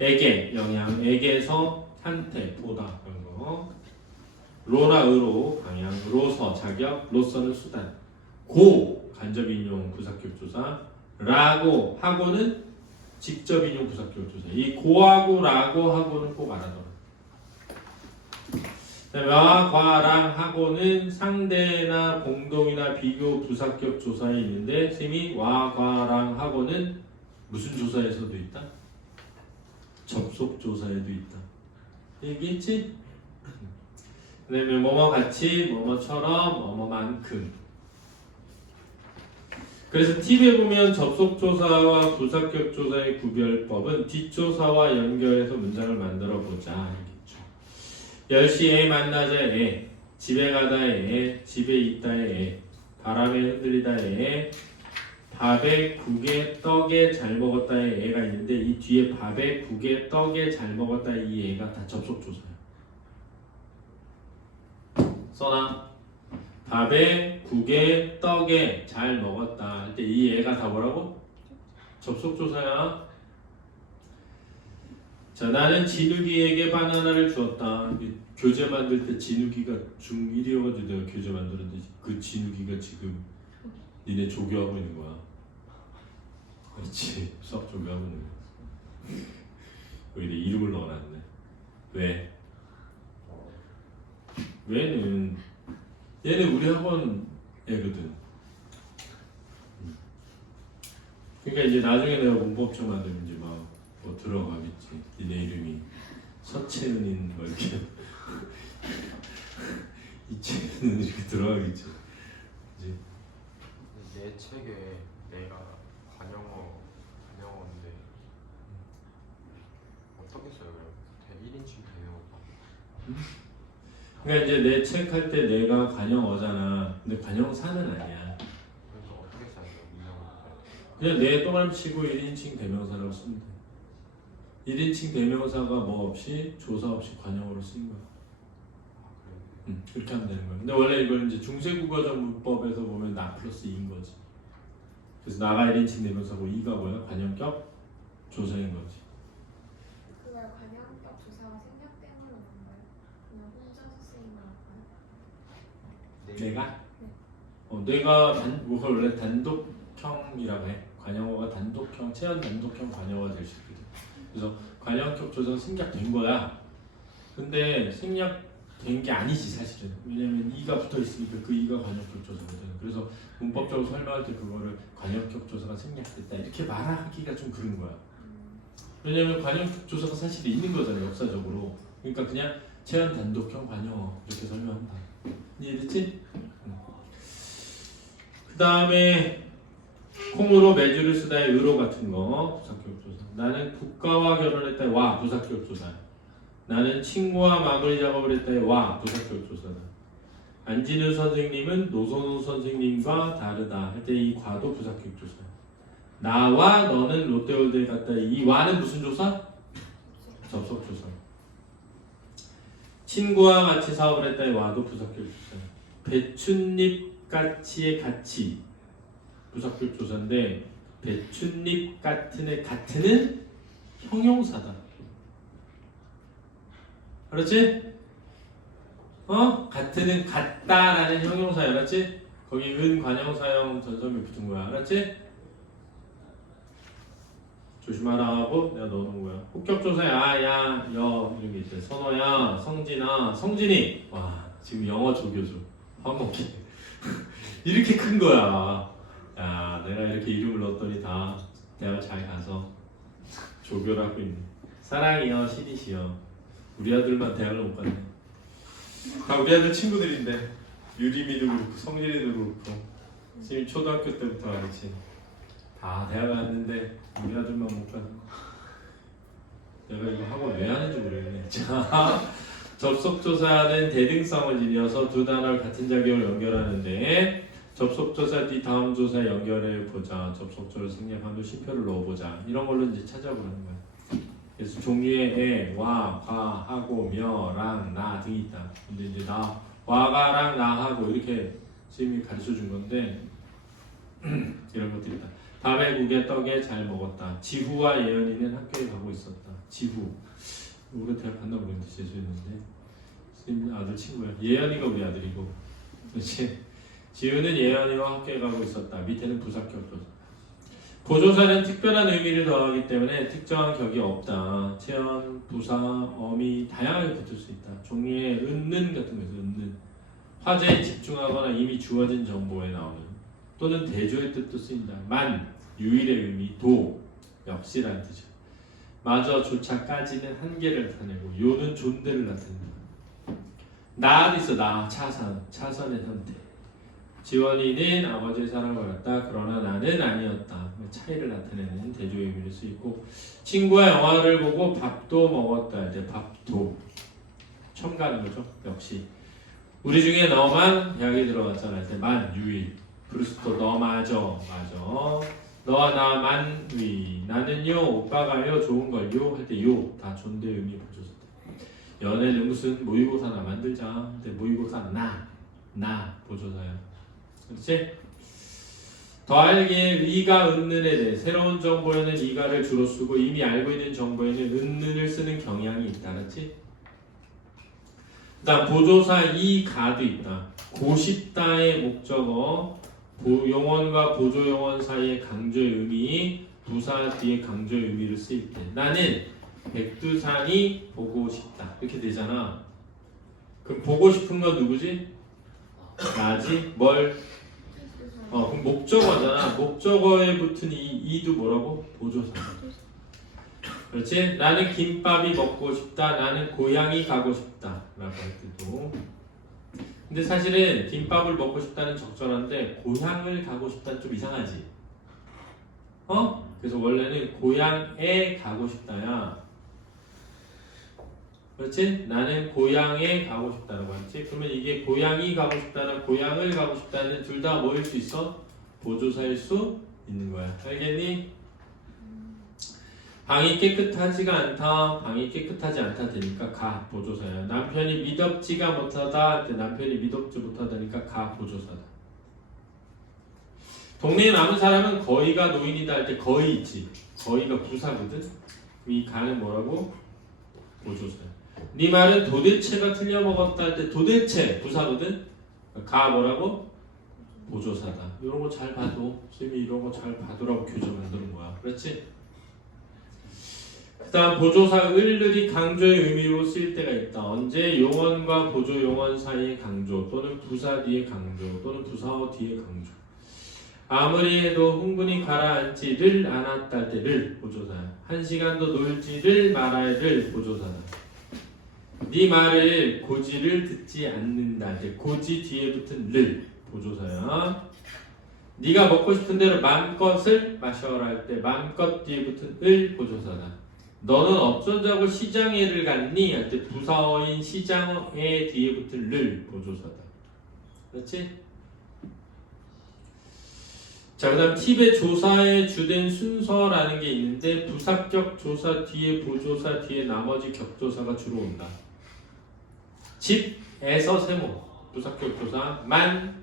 에게, 영향, 에게에서 상태, 보다 그런 거. 로나 의로, 방향, 로서, 자격, 로서는 수단. 고, 간접 인용 부사격 조사. 라고, 하고는 직접 인용 부사격 조사. 이 고하고 라고 하고는 꼭 알아둬라. 와, 과랑 하고는 상대나 공동이나 비교 부사격 조사에 있는데, 쌤이 와, 과랑 하고는 무슨 조사에서도 있다? 접속 조사에도 있다. 얘기했지? 그 다음에 뭐뭐 같이, 뭐뭐처럼, 뭐뭐만큼. 그래서 팁에 보면 접속 조사와 부사격 조사의 구별법은 뒷조사와 연결해서 문장을 만들어 보자. 10시에 만나자에, 집에 가다에, 집에 있다에, 바람에 흔들리다에, 밥에, 국에, 떡에 잘 먹었다에 애가 있는데, 이 뒤에 밥에, 국에, 떡에 잘 먹었다 이 애가 다 접속조사야. 써놔. 밥에, 국에, 떡에 잘 먹었다 할 때 이 애가 다 뭐라고? 접속조사야. 자, 나는 진욱이에게 바나나를 주었다. 교재 만들 때 진욱이가 중1이어가지고 내가 교재 만들었는데 그 진욱이가 지금 니네 조교하고 있는 거야. 그렇지. 수학 조교하고 있는 거야. 여기다 이름을 넣어놨네. 왜? 왜는 얘는 우리 학원 애거든. 그러니까 이제 나중에 내가 문법책 만들면 이제 막 뭐 들어가겠지. 니네 이름이 서채은인 뭐 이렇게 이채은은 이렇게 들어가겠지. 그지? 내 책에 내가 관영어인데 어떻게 써요? 그럼 1인칭 대명사. 그러니까 이제 내 책 할 때 내가 관영어잖아. 근데 관영사는 아니야. 그래서 어떻게 써요? 그냥 내 동안 치고 1인칭 대명사라고 쓰면 돼. 1인칭 대명사가 뭐 없이 조사 없이 관용어로 쓰는 거야. 그렇게 하면 되는 거야. 근데 원래 이걸 이제 중세국어적 문법에서 보면 나 플러스 2인 거지. 그래서 나가 1인칭 대명사고 2가 뭐야? 관용격 조사인 거지. 그걸 관용격 조사가 생략 때문에 뭔가요? 그냥 혼자서 쓰인 걸까요? 내가? 네. 내가 그걸 원래 단독형이라고 해. 관용어가 단독형, 체험 단독형 관용어가 될 수 있거든. 그래서 관용격 조사가 생략된 거야. 근데 생략된 게 아니지 사실은. 왜냐면 2가 붙어 있으니까 그 2가 관용격 조사거든. 그래서 문법적으로 설명할 때 그거를 관용격 조사가 생략됐다 이렇게 말하기가 좀 그런 거야. 왜냐면 관용격 조사가 사실 있는 거잖아 역사적으로. 그러니까 그냥 체험 단독형 관용어 이렇게 설명한다. 이해됐지? 그 다음에 콩으로 매주를 쓰다의 의로 같은 거 부사격 조사. 나는 국가와 결혼했다의 와 부사격 조사. 나는 친구와 마무리 작업을 했다의 와 부사격 조사다. 안진우 선생님은 노선우 선생님과 다르다 할 때 이 과도 부사격 조사. 나와 너는 롯데월드에 갔다 이 와는 무슨 조사? 접속 조사. 친구와 같이 사업을 했다의 와도 부사격 조사. 배춧잎 가치의 가치 부사격 조사인데 배춧잎 같은의 같은은 형용사다. 그렇지? 같은은 같다라는 형용사야. 알았지? 거기 은 관형사형 전섬이 붙은 거야. 알았지? 조심하라 하고 내가 넣어놓은 거야. 합격조사야. 야, 여 이런 게 있대. 선호야, 성진아, 성진이. 와, 지금 영어 조교죠. 화목해. 이렇게 큰 거야. 야, 내가 이렇게 이름을 넣었더니 다 대학 잘 가서 조교를 하고 있네. 사랑이요, 신이시여. 우리 아들만 대학을 못 갔네. 다 우리 아들 친구들인데 유림이도 그렇고 성진이도 그렇고 지금 초등학교 때부터 알지. 다 대학 갔는데 우리 아들만 못 가는 거. 내가 이거 학원 왜 하는지 모르겠네. 자, 접속조사는 대등성을 지녀서 두 단어를 같은 자격으로 연결하는데 접속조사 뒤 다음 조사 연결해 보자. 접속조를 생략한 후 쉼표를 넣어보자. 이런 걸로 이제 찾아보는 거야. 그래서 종류에 에, 와, 과, 하고, 며, 랑, 나 등이 있다. 근데 이제 나, 와가랑 나하고 이렇게 선생님이 가르쳐 준 건데 이런 것들이 있다. 밥에 국에 떡에 잘 먹었다. 지후와 예언이는 학교에 가고 있었다. 지후. 우리 대학 갔나 모르겠는데 재수했는데 선생님 아들 친구야. 예언이가 우리 아들이고 그렇지. 지우는 예언이와 학교에 가고 있었다. 밑에는 부사격 조사. 보조사는 특별한 의미를 더하기 때문에 특정한 격이 없다. 체언, 부사, 어미 다양하게 붙을 수 있다. 종류의 은는 같은 거에서 은는 화제에 집중하거나 이미 주어진 정보에 나오는 또는 대조의 뜻도 쓰인다. 만, 유일의 의미, 도, 역시라는 뜻이야. 마저, 조차까지는 한계를 나타내고 요는 존재를 나타낸다. 나도 있어. 나, 차선, 차선의 선택. 지원이는 아버지의 사랑을 받았다. 그러나 나는 아니었다. 차이를 나타내는 대조의 의미를 쓰이고 친구와 영화를 보고 밥도 먹었다 할 때 밥도 첨가하는 거죠. 역시 우리 중에 너만 대학에 들어갔잖아 할 때 만 유일 브루스토 너마저 맞아. 너와 나만 위 나는요 오빠가요 좋은걸요 할 때 요 다 존대 의미 붙여줬다. 연애는 무슨 모의고사나 만들자 할 때 모의고사 나 보조사야. 그렇지? 더하기에 위가 은는에 대해 새로운 정보에는 이가를 주로 쓰고 이미 알고 있는 정보에는 은는을 쓰는 경향이 있다. 알았지? 그 다음 보조사 이가도 있다. 고싶다의 목적어 용언과 보조용언 사이의 강조의 의미 부사 뒤에 강조의 의미를 쓰일 때 나는 백두산이 보고 싶다. 이렇게 되잖아. 그럼 보고 싶은 건 누구지? 나지? 뭘? 그럼 목적어잖아. 목적어에 붙은 이도 뭐라고? 보조사. 그렇지? 나는 김밥이 먹고 싶다. 나는 고향이 가고 싶다. 라고 할 때도. 근데 사실은 김밥을 먹고 싶다는 적절한데 고향을 가고 싶다는 좀 이상하지? 그래서 원래는 고향에 가고 싶다야. 그렇지? 나는 고향에 가고 싶다라고 했지. 그러면 이게 고향이 가고 싶다는 고향을 가고 싶다는 둘 다 뭐일 수 있어? 보조사일 수 있는 거야. 알겠니? 방이 깨끗하지가 않다. 방이 깨끗하지 않다 되니까 가 보조사야. 남편이 미덥지가 못하다. 남편이 미덥지 못하다니까 가 보조사다. 동네에 남은 사람은 거의가 노인이다 할 때 거의 있지. 거의가 부사거든. 이 가는 뭐라고? 보조사야. 네 말은 도대체가 틀려 먹었다 할 때 도대체 부사거든. 가 뭐라고? 보조사다. 이런 거 잘 봐도 선생님이 이런 거 잘 봐두라고 교재 만드는 거야. 그렇지? 그 다음 보조사 을들이 강조의 의미로 쓰일 때가 있다. 언제? 용언과 보조용언 사이의 강조 또는 부사 뒤의 강조 또는 부사어 뒤의 강조. 아무리 해도 흥분히 가라앉지를 않았다 할 때 를 보조사야. 한 시간도 놀지를 말아야 를 보조사다. 네 말을 고지를 듣지 않는다 할 때 고지 뒤에 붙은 를 보조사야. 네가 먹고 싶은 대로 마음껏을 마셔라 할 때 마음껏 뒤에 붙은 을 보조사다. 너는 어쩌자고 시장에를 갔니? 할 때 부사어인 시장에 뒤에 붙은 를 보조사다. 그렇지? 자, 그 다음 팁의 조사의 주된 순서라는 게 있는데 부사격 조사 뒤에 보조사 뒤에 나머지 격조사가 주로 온다. 집에서 세모 부사격 조사 만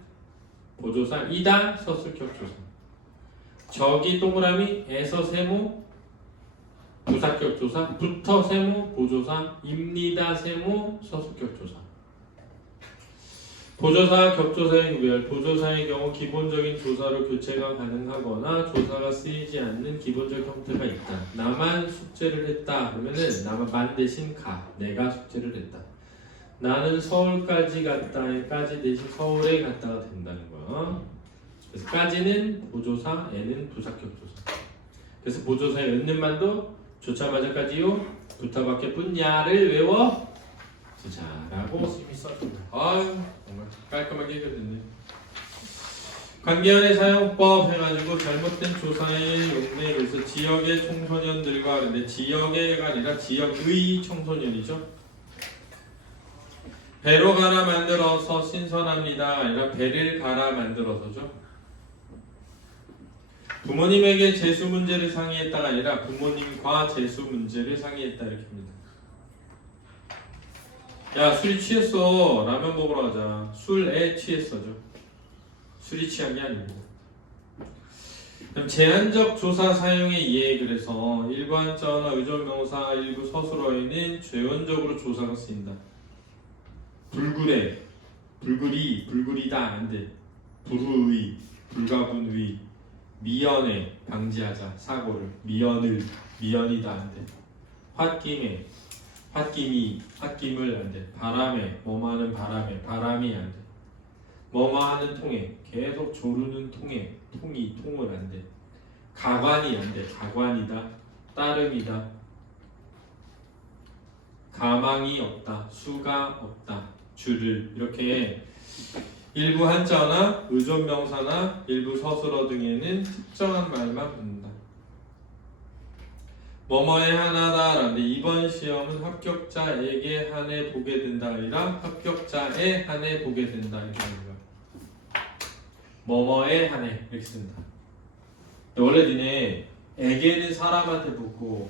보조사 이다 서술격 조사 저기 동그라미 에서 세모 부사격 조사 부터 세모 보조사 입니다 세모 서술격 조사 보조사, 격조사의 구별. 보조사의 경우 기본적인 조사로 교체가 가능하거나 조사가 쓰이지 않는 기본적 형태가 있다. 나만 숙제를 했다 그러면은 나만 만 대신 가. 내가 숙제를 했다. 나는 서울까지 갔다의 까지 대신 서울에 갔다가 된다는 거야. 그래서 까지는 보조사, 애는 부사격 조사. 그래서 보조사의 은는만도 조차마자까지요 부타밖에 뿐야를 외워 주자라고 심이 썼습니다. 아유 정말 깔끔하게 해결됐네. 관계연의 사용법 해가지고 잘못된 조사의 용례 그래서 지역의 청소년들과 근데 지역의가 아니라 지역의 청소년이죠. 배로 갈아 만들어서 신선합니다 아니라 배를 갈아 만들어서죠. 부모님에게 재수 문제를 상의했다가 아니라 부모님과 재수 문제를 상의했다 이렇게 합니다. 야 술이 취했어 라면 먹으러 가자. 술에 취했어죠. 술이 취한 게 아니고. 그럼 제한적 조사 사용의 이해 그래서 일부 한자어나 의존명사 일부 서술어에는 죄원적으로 조사가 쓰인다. 불굴해 불굴이 불굴이다 안돼. 불후의 불가분의 미연에 방지하자 사고를 미연을 미연이다 안돼. 홧김에 홧김이 홧김을 안돼. 바람에 뭐뭐하는 바람에 바람이 안돼. 뭐뭐하는 통에 계속 조르는 통에 통이 통을 안돼. 가관이 안돼. 가관이다 따름이다. 가망이 없다 수가 없다 줄을 이렇게 일부 한자어나 의존명사나 일부 서술어 등에는 특정한 말만 붙는다. 뭐뭐에 하나다라는데 이번 시험은 합격자에게 한해 보게 된다 아니라 합격자에 한해 보게 된다 이렇게 하는 거야. 뭐뭐에 한해 이렇게 쓴다. 원래 니네 에게는 사람한테 붙고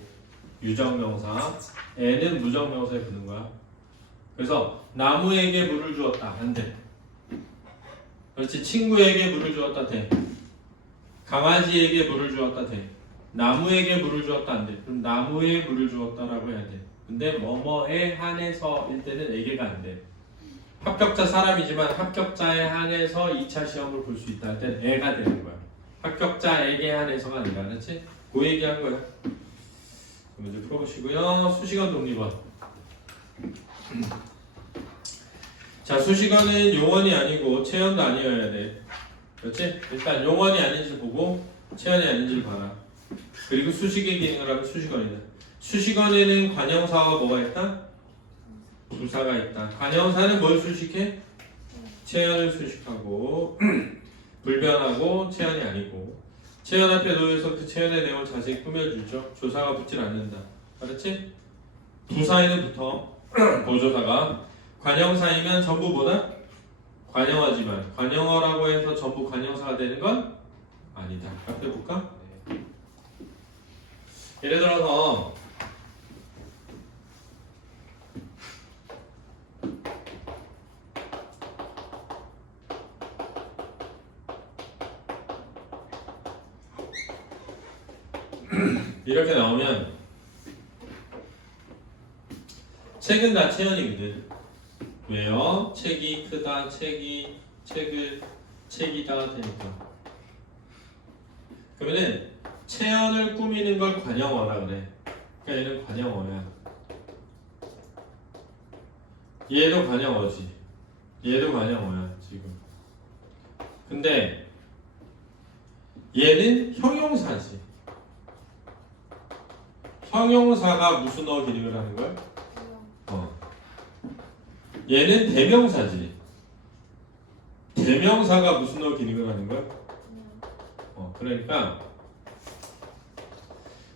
유정명사 애는 무정명사에 붙는 거야. 그래서 나무에게 물을 주었다 안 돼. 그렇지. 친구에게 물을 주었다 돼. 강아지에게 물을 주었다 돼. 나무에게 물을 주었다 안 돼. 그럼 나무에 물을 주었다라고 해야 돼. 근데 뭐뭐에 한해서일 때는 에게가 안 돼. 합격자 사람이지만 합격자에 한해서 2차 시험을 볼 수 있다 할 때는 애가 되는 거야. 합격자에게 한해서가 아니라 그렇지? 그 얘기한 거야. 문제 풀어보시고요. 수식어 독립원. 자, 수식어는 용언이 아니고 체언도 아니어야 돼. 그렇지? 일단 용언이 아닌지 보고 체언이 아닌지를 봐라. 그리고 수식의 기능을 하면 수식어이다. 수식어에는 관형사가 뭐가 있다? 부사가 있다. 관형사는 뭘 수식해? 체언을 수식하고 불변하고 체언이 아니고 체언 앞에 놓여서 그 체언의 내용을 자세히 꾸며주죠. 조사가 붙질 않는다. 알았지? 부사에는 붙어 보조사가 관형사이면 전부 뭐다? 관형어지만 관형어라고 해서 전부 관형사가 되는 건 아니다. 앞에 볼까? 예를 들어서 이렇게 나오면 책은 다 체언이거든. 왜요? 책이 크다, 책이다 되니까. 그러면은 체언을 꾸미는 걸 관형어라 그래. 그러니까 얘는 관형어야. 얘도 관형어지. 얘도 관형어야 지금. 근데 얘는 형용사지. 형용사가 무슨 어 기능을 하는 거야? 얘는 대명사지. 대명사가 무슨 어 기능을 하는 거야? 그러니까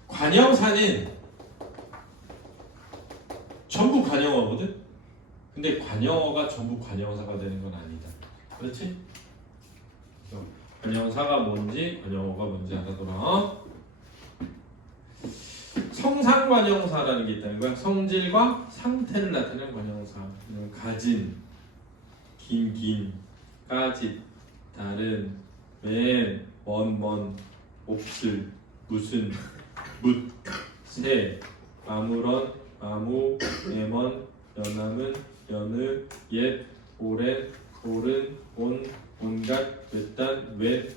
관형사는 전부 관형어거든. 근데 관형어가 전부 관형사가 되는 건 아니다. 그렇지? 그래서 관형사가 뭔지 관형어가 뭔지 알아둬라. 성상관형사라는 게 있다는 거야. 성질과 상태를 나타내는 관형사. 가진, 긴, 까짓, 다른, 맨, 먼, 몹쓸, 무슨, 묻, 새, 아무런, 아무, 애먼, 연함은, 여느, 옛, 오랜, 오른, 온, 온갖, 외딴, 웬,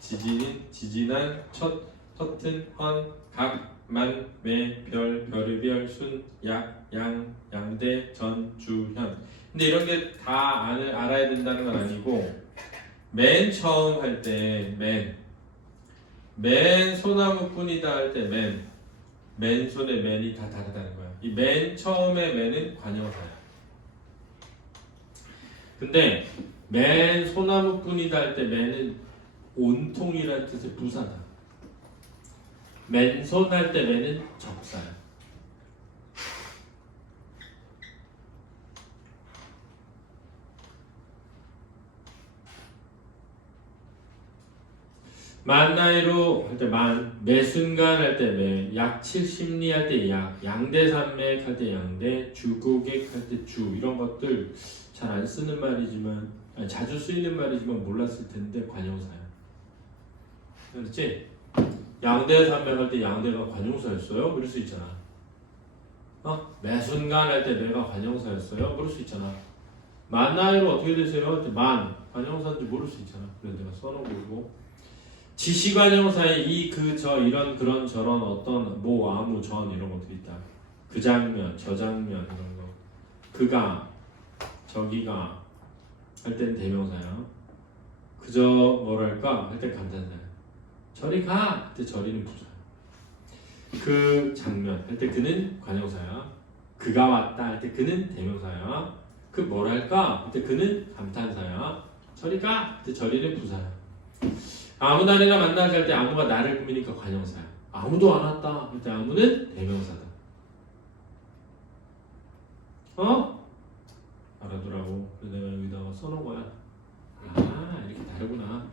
지진인, 지진한, 텄은, 헌, 각, 만, 매, 별, 별의별, 순, 약, 양, 양대, 전, 주, 현. 근데 이런 게 다 알아야 된다는 건 아니고, 맨 처음 할 때 맨 소나무뿐이다 할 때 맨 손의 맨이 다 다르다는 거야. 이 맨 처음에 맨은 관형사야. 근데 맨 소나무뿐이다 할 때 맨은 온통이라는 뜻의 부사다. 맨손 할 때 맨은 접사야. 만 나이로 할 때 만, 매 순간 할 때 매, 약 70리 할 때 약, 양대산맥 할 때 양대, 주고객 할 때 주, 이런 것들 잘 안 쓰는 말이지만 자주 쓰이는 말이지만 몰랐을 텐데 관형사야. 그렇지? 양대산맥 할 때 양대가 관형사였어요? 그럴 수 있잖아. 매 순간 할 때 매가 관형사였어요? 그럴 수 있잖아. 만 나이로 어떻게 되세요? 만 관형사인지 모를 수 있잖아. 그래서 내가 써놓은 거고. 지시관형사에 이, 그, 저, 이런, 그런, 저런, 어떤, 뭐, 아무, 전 이런 것들이 있다. 그 장면, 저 장면 이런 거. 그가, 저기가 할 때는 대명사야. 그저 뭐랄까 할 때 감탄사야. 저리 가! 할 때 저리는 부사야. 그 장면 할 때 그는 관형사야. 그가 왔다 할 때 그는 대명사야. 그 뭐랄까 할 때 그는 감탄사야. 저리 가! 할 때 저리는 부사야. 아무 날이나 만나게 할 때 아무가 나를 꾸미니까 관형사야. 아무도 안 왔다 할 때 아무는 대명사다. 알아두라고. 그래서 내가 여기다가 써놓은 거야. 이렇게 다르구나.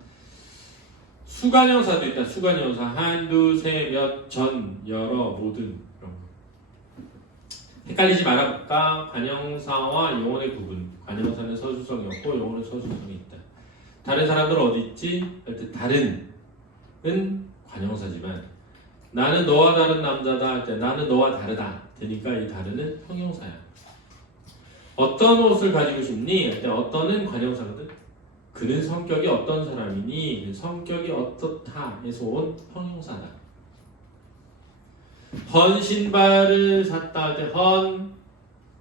수관형사도 있다. 수관형사. 한두, 세, 몇, 전, 여러, 모든 이런 거. 헷갈리지 말아볼까? 관형사와 용언의 구분. 관형사는 서술성이 없고 용언은 서술성이 있다. 다른 사람들은 어디 있지? 할 때 다른은 관형사지만 나는 너와 다른 남자다 할 때 나는 너와 다르다 되니까 이 다른은 형용사야. 어떤 옷을 가지고 싶니? 할 때 어떤은 관형사거든. 그는 성격이 어떤 사람이니? 성격이 어떻다 해서 온 형용사다. 헌 신발을 샀다 할 때 헌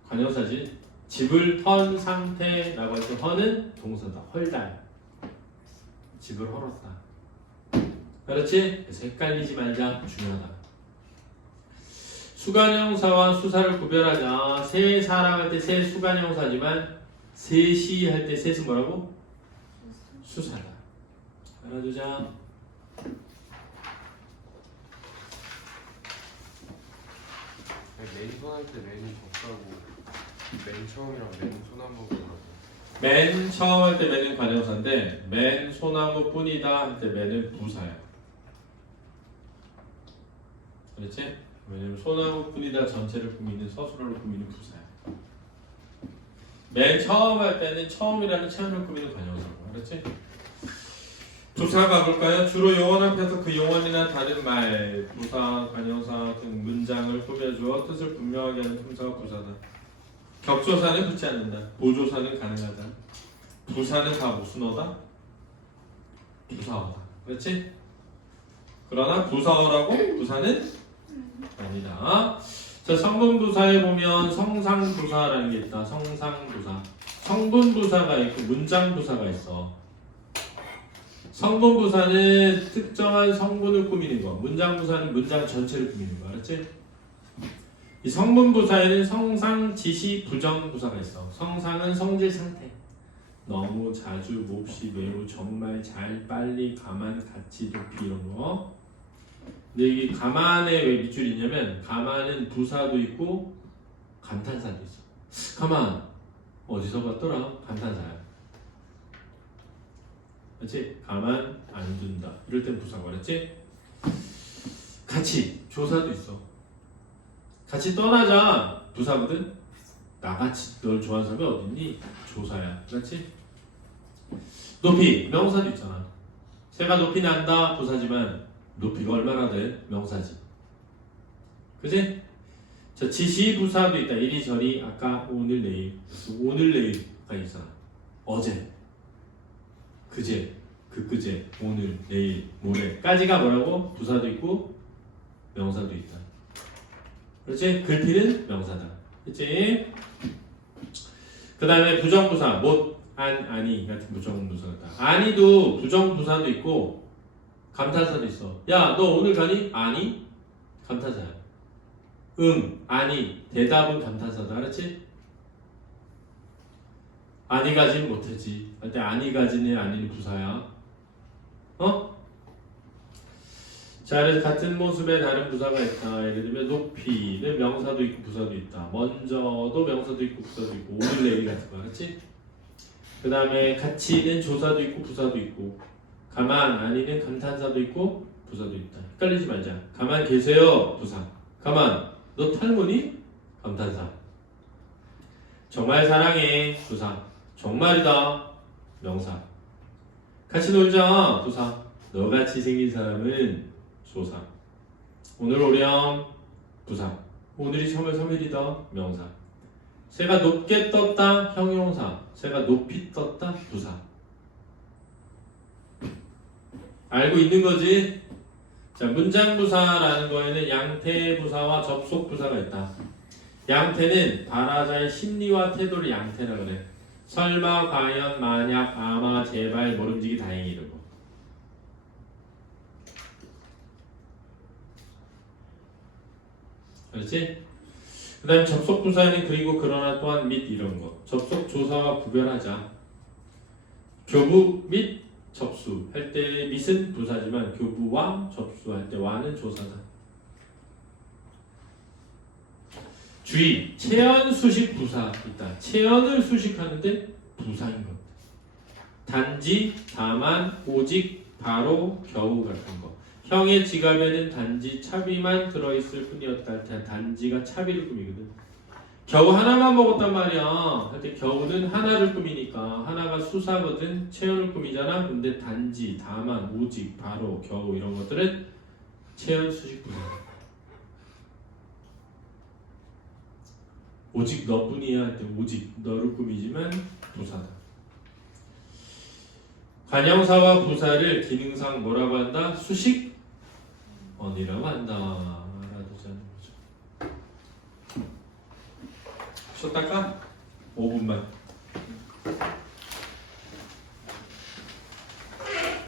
관형사지. 집을 헌 상태라고 할 때 헌은 동사다. 헐다. 집을 헐었다. 그렇지? 그래서 헷갈리지 말자. 중요하다. 수관형사와 수사를 구별하자. 세 사람 할 때 세 수관형사지만 셋이 할 때 셋은 뭐라고? 수사다. 알아두자. 맨손 할 때 맨이 적다고 맨 처음이랑 맨 소나무라고. 맨 처음 할 때 맨은 관형사인데 맨 소나무 뿐이다 할 때 맨은 부사야. 그렇지? 왜냐면 소나무 뿐이다 전체를 꾸미는 서술어를 꾸미는 부사야. 맨 처음 할 때는 처음이라는 체험을 꾸미는 관형사고. 그렇지? 부사 가볼까요? 주로 용언 앞에서 그 용언이나 다른 말, 부사, 관형사 등 문장을 꾸며주어 뜻을 분명하게 하는 품사가 부사다. 격조사는 붙지 않는다. 보조사는 가능하다. 부사는 다 무슨 어다? 부사어다. 그렇지? 그러나 부사어라고 부사는 아니다. 자, 성분부사에 보면 성상부사라는 게 있다. 성상부사. 성분부사가 있고 문장부사가 있어. 성분부사는 특정한 성분을 꾸미는 거. 문장부사는 문장 전체를 꾸미는 거. 알았지? 이 성분부사에는 성상, 지시, 부정부사가 있어. 성상은 성질 상태. 너무, 자주, 몹시, 매우, 정말, 잘, 빨리, 가만, 같이, 높이 이런 거. 근데 이게 가만에 왜 밑줄이 있냐면 가만은 부사도 있고 감탄사도 있어. 가만 어디서 봤더라? 감탄사야. 그렇지? 가만 안 둔다. 이럴 땐 부사가 그랬지? 같이 조사도 있어. 같이 떠나자 부사거든. 나같이 널 좋아하는 사람이 어딨니? 조사야. 그렇지? 높이 명사도 있잖아. 새가 높이 난다 부사지만 높이가 얼마나 돼? 명사지. 그지? 자, 지시 부사도 있다. 이리저리 아까 오늘 내일 오늘 내일가 있잖아. 어제 그제 그제 오늘 내일 모레까지가 뭐라고? 부사도 있고 명사도 있다. 그렇지? 글피는 명사다. 그렇지? 그 다음에 부정부사 못, 안, 아니 같은 부정부사다. 아니도 부정부사도 있고 감탄사도 있어. 야, 너 오늘 가니? 아니? 감탄사야. 응, 아니. 대답은 감탄사다. 알았지? 아니 가진 못했지. 그때 아니 가진의 아니는 부사야. 어? 자, 그래서 같은 모습에 다른 부사가 있다. 예를 들면 높이는 명사도 있고 부사도 있다. 먼저도 명사도 있고 부사도 있고 오늘 내일 같은 거. 알았지? 그 다음에 같이는 조사도 있고 부사도 있고 가만 아니는 감탄사도 있고 부사도 있다. 헷갈리지 말자. 가만 계세요 부사. 가만 너 탈모니? 감탄사. 정말 사랑해 부사. 정말이다 명사. 같이 놀자 부사. 너같이 생긴 사람은 조사. 오늘 오렴 부사. 오늘이 3월 3일이다 명사. 새가 높게 떴다 형용사. 새가 높이 떴다 부사. 알고 있는 거지? 자, 문장부사라는 거에는 양태부사와 접속부사가 있다. 양태는 발화자의 심리와 태도를 양태라 그래. 설마, 과연, 만약, 아마, 제발, 모름지기, 다행히 이런 거. 그렇지? 그 다음에 접속부사는 그리고 그러나 또한 및 이런 거. 접속조사와 구별하자. 교부 및 접수 할 때 밋은 부사지만 교부와 접수할 때 와는 조사다. 주의, 체언 수식 부사 있다. 체언을 수식하는데 부사인 것. 단지, 다만, 오직, 바로, 겨우 같은 거. 형의 지갑에는 단지 차비만 들어있을 뿐이었다 할 때 단지가 차비를 꾸미거든. 겨우 하나만 먹었단 말이야. 할 때 겨우는 하나를 꾸미니까 하나가 수사거든. 체언을 꾸미잖아. 근데 단지, 다만, 오직, 바로, 겨우 이런 것들은 체언 수식 부사. 오직 너뿐이야 할 때 오직 너를 꾸미지만 부사다. 관형사와 부사를 기능상 뭐라고 한다? 수식 언이라고 한다. 알아두자는 거죠. 쉬었다가 5분만.